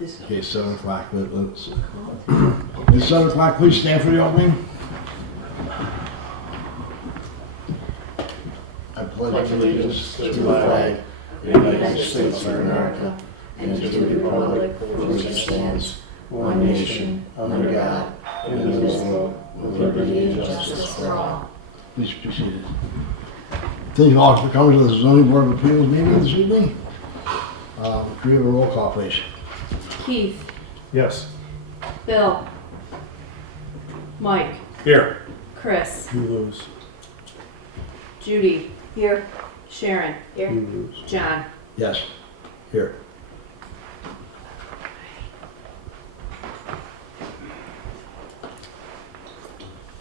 Okay, 7 o'clock. Let's. It's 7 o'clock. Please stand for the opening. I pledge allegiance to the flag of the United States of America and to the republic for which it stands, one nation, under God, indivisible, with liberty and justice for all. Please be seated. Thank you all for coming to the Zoning Board of Appeals meeting this evening. Can we have a roll call, please? Keith. Yes. Bill. Mike. Here. Chris. You lose. Judy. Here. Sharon. Here. You lose. John. Yes. Here.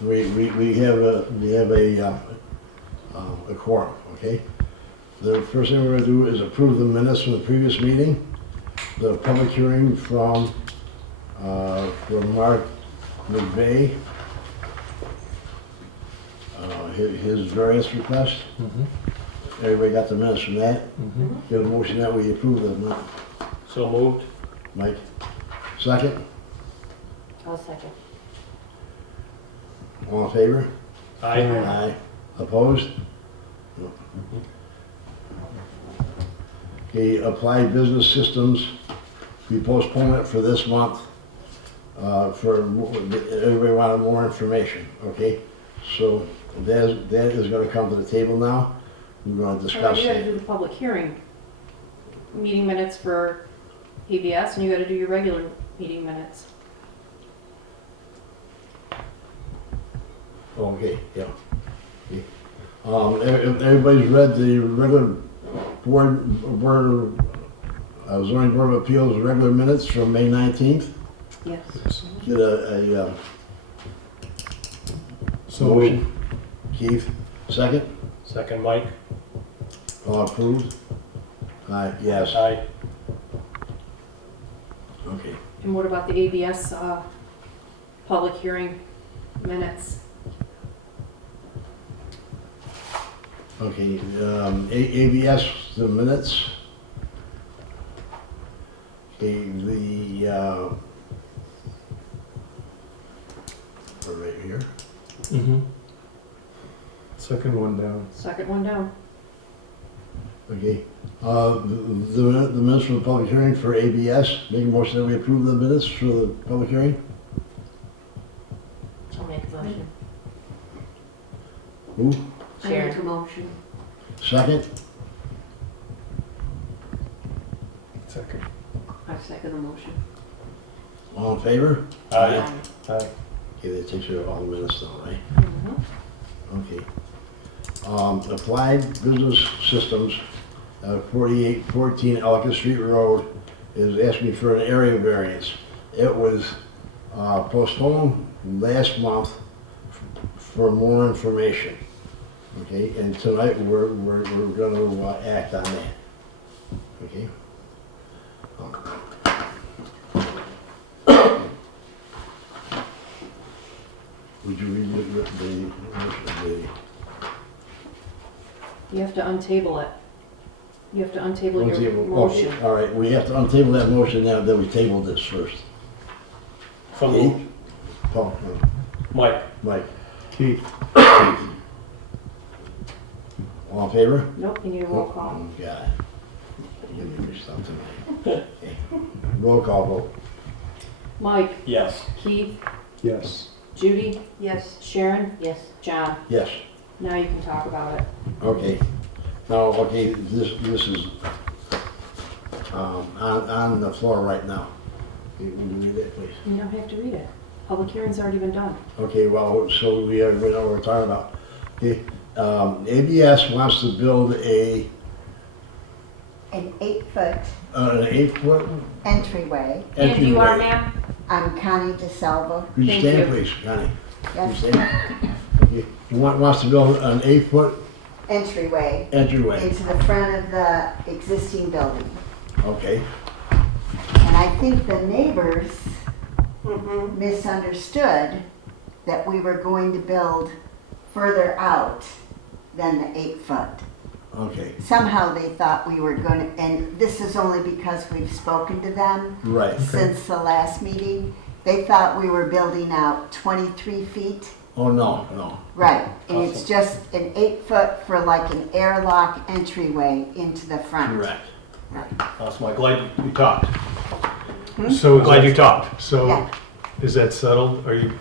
We have a quorum, okay? The first thing we're going to do is approve the minutes from the previous meeting, the public hearing from Mark McVay, his variance request. Everybody got the minutes from that? Get a motion that we approve them. So moved. Mike, second? I'll second. All in favor? Aye. Aye. Opposed? No. Okay, Applied Business Systems, we postpone it for this month. Everybody wanted more information, okay? So that is gonna come to the table now. We're gonna discuss You gotta it. do the public hearing. Meeting minutes for ABS, and you gotta do your regular meeting minutes. Okay, yeah. Okay. Everybody's read the regular Zoning Board of Appeals regular minutes from May 19th. Yes. Get a So motion. moved. Keith, second. Second, Mike. All approved? Aye, yes. Aye. Okay. And what about the ABS, public hearing minutes? Okay, ABS, the minutes. Okay, we're right here. Second one down. Second one down. Okay, the minutes from the public hearing for ABS, make a motion that we approve the minutes for the public hearing. I'll make a motion. Who? I make a motion. Second? Second. I second the motion. All in favor? Aye. Aye. Okay, that takes care of all the minutes now, right? Mhm. Okay. Applied Business Systems, 4814 Ellicott Street Road, is asking for an area variance. It was postponed last month for more information. Okay, and tonight we're going to act on that. Okay. Would you read the You have to untable it. You have to untable your untable? motion. Okay, all right, we have to untable that motion now that we tabled this first. So Okay. moved. Paul, Mike. Mike, Keith. all in favor? Nope, you need a roll call. Oh, God. You're gonna do something. Okay. Roll call vote. Mike, Yes. Keith, Yes. Judy, Yes. Sharon, Yes. John. Yes. Now you can talk about it. Okay. Now, okay, this is on the floor right now. Will you read it, please? You don't have to read it. Public hearing's already been done. Okay, well, so we know what we're talking about. Okay, ABS wants to build An 8-foot an 8-foot entryway. And you are, entryway. ma'am? I'm Connie DeSalvo. Could you Thank stand, you. please, Connie? Yes, Could you stand? Okay. Wants to build an 8-foot entryway entryway. into the front of the existing building. Okay, And I think the neighbors misunderstood that we were going to build further out than the 8-foot. Okay, somehow they thought we were gonna, and this is only because we've spoken to them right. since the last meeting. They thought we were building out 23 feet. Oh, no. Right, and it's just an 8 foot for like an airlock entryway into the front. Correct. Awesome, I'm glad you talked. So Glad you talked. So Yeah. is that settled? Are you,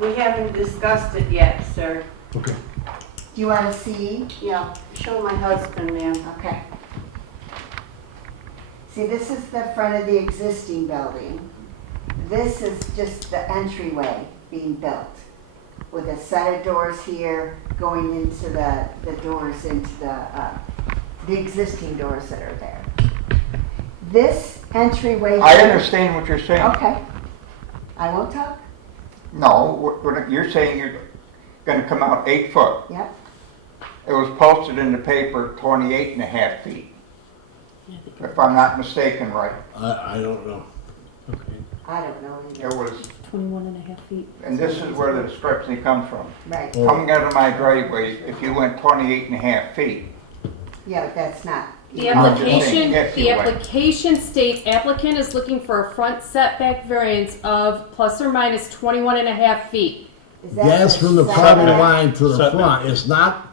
We haven't discussed it yet, sir. okay. Do you want to see? Yeah, show my husband, ma'am. Okay. See, this is the front of the existing building. This is just the entryway being built with a set of doors here going into the doors into the existing doors that are there. This entryway. I here- understand what you're saying. Okay. I won't talk? No, you're saying you're gonna come out 8 foot. Yep. It was posted in the paper 28 and a half feet. If I'm not mistaken, right? I don't know. I don't know either. It was, 21.5 feet. and this is where the discrepancy comes from. Right. Coming out of my driveway, if you went 28 and a half feet, Yeah, but that's not. The I'm just saying, application, yes, the you went. application states applicant is looking for a front setback variance of plus or minus 21.5 feet. Is that That's from the property setback? line to the Setback. front. It's not,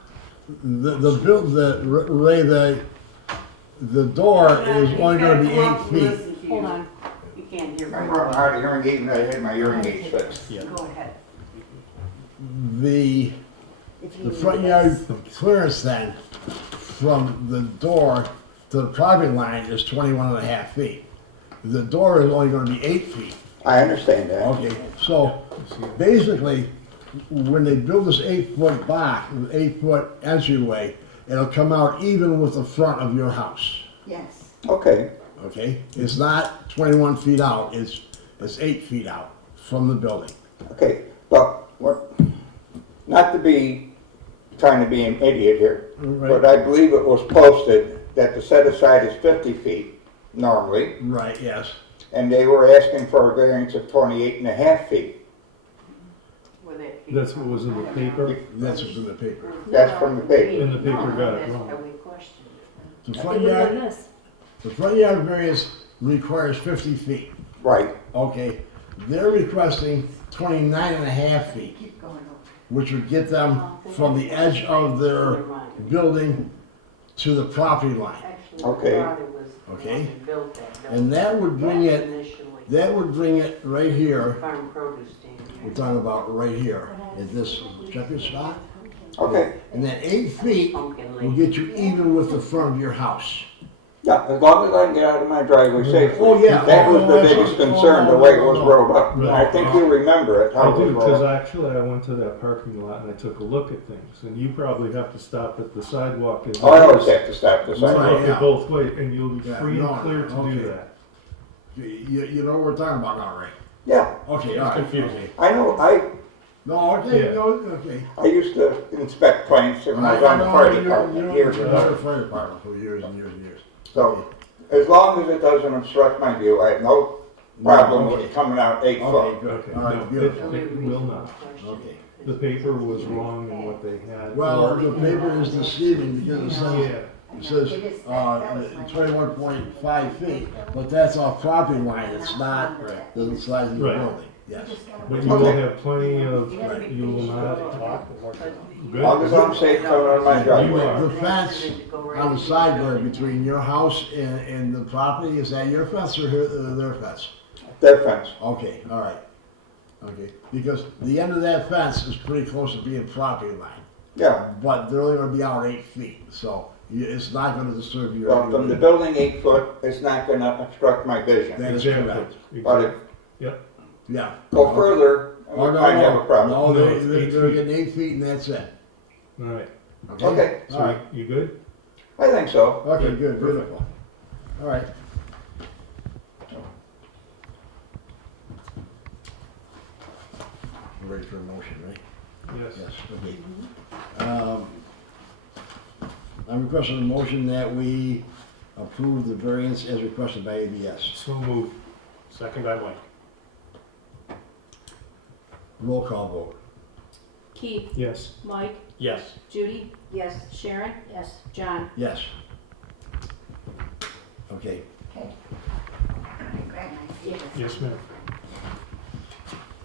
the door is only gonna be 8 feet. Hold on. You can't hear me. I'm running hard of hearing aid and I had my hearing aids fixed. Yeah. Go ahead. The If you The need front this. yard clearance then, from the door to the property line is 21.5 feet. The door is only gonna be 8 feet. I understand that. Okay, so basically, when they build this 8 foot box, 8 foot entryway, it'll come out even with the front of your house, Yes. Okay, okay? It's not 21 feet out, it's 8 feet out from the building. okay, but what, not to be trying to be an idiot here, but I believe it was posted that the set aside is 50 feet normally, Right, yes. and they were asking for a variance of 28 and a half feet. Where that feet That's what was in the paper? That's what's in the paper. That's from the paper. And the paper got it That's wrong. how we questioned it. The front yard variance requires 50 feet. Right, Okay, they're requesting 29.5 feet, Keep going over. which would get them from the edge of their building to the property line. Actually, Okay. my father was the Okay. one who built that building. And that would bring it, Initially, that would bring it right here, farm produce stand we're here. talking about right here, at this checkered spot. okay, And that 8 feet Pumpkin will leaf. get you even with the front of your house. yeah, as long as I can get out of my driveway safely. Oh, yeah. That was the Oh, biggest absolutely. concern, the way it was rolled up. And I Right. think you remember it, how I it was do, rolled because up. actually I went to that parking lot and I took a look at things, and you probably have to stop at the sidewalk. as Oh, I always well. have to stop the So sidewalk. Right. look yeah. at both ways, and you'll be Yeah, free no, and clear to okay. do that. You know what we're talking about now, right? Yeah, Okay, all right, confusing. okay. I know, No, okay, Yeah. no, okay. I used to inspect plants when I was on the fire department years You're on ago. the fire department for years and years and years. So, as long as it doesn't obstruct my view, I have no problem with it coming out 8 Okay, foot. good, Okay, all no, right, beautiful. it will not. Okay. The paper was wrong in what they had. Well, the paper is deceiving because it says, Yeah, it says, 21.5 feet, but that's off property line, it's not the size of the Right. building, yes. but you will Okay. have plenty of, you will not, As long as I'm safe coming out of my You driveway. are. The fence on the side there between your house and the property, is that your fence or their fence? Their fence. Okay, all right. Okay, because the end of that fence is pretty close to being property line, Yeah, but they're only gonna be out 8 feet, so it's not gonna disturb your. well, from the building 8 foot, it's not gonna obstruct my vision. That is exactly. correct, But if yeah. go further, I Oh, no, might have a no, problem. no, No, they, it's they're 8 they're feet. getting 8 feet and that's it. All right, Okay, All so right, you good? I think so. okay, good, Perfect. beautiful. All right. We're ready for a motion, right? Yes. Yes, okay. I'm requesting a motion that we approve the variance as requested by ABS. So moved. Second by Mike. Roll call vote. Keith, Yes. Mike, Yes. Judy? Yes. Sharon? Yes. John? Yes. Okay. Okay. All right, grab my Yes. Yes, ma'am.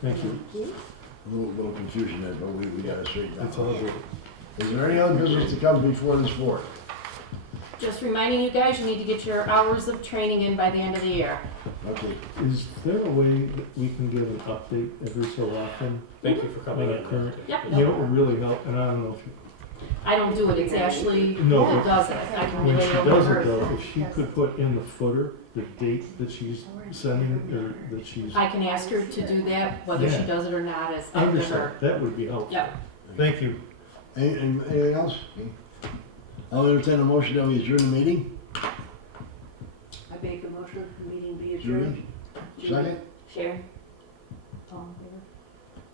Thank you. A little confusion there, but we gotta straighten It's all out. good. Is there any other business to come before this board? Just reminding you guys, you need to get your hours of training in by the end of the year. Okay. Is there a way that we can get an update every so often? Thank you for coming On in. the current, Yep. you know, it would really help, and I don't know if you, I don't do it, it's Ashley No, who but does it. I can when relay she over does her. it though, if she could put in the footer the date that she's sending, or that she's, I can ask her to do that, whether she Yeah. does it or not is I up to understand, her. that would be helpful. Yep. Thank you. Anything else? I'll entertain a motion that we adjourn the meeting. I make a motion for the meeting be Judy? adjourned. Second? Sharon?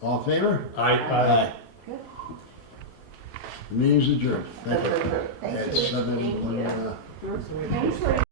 All in favor? Aye. Good. The meeting's adjourned. Thank you. Thank At you. 7, Thank you. uh, Thanks for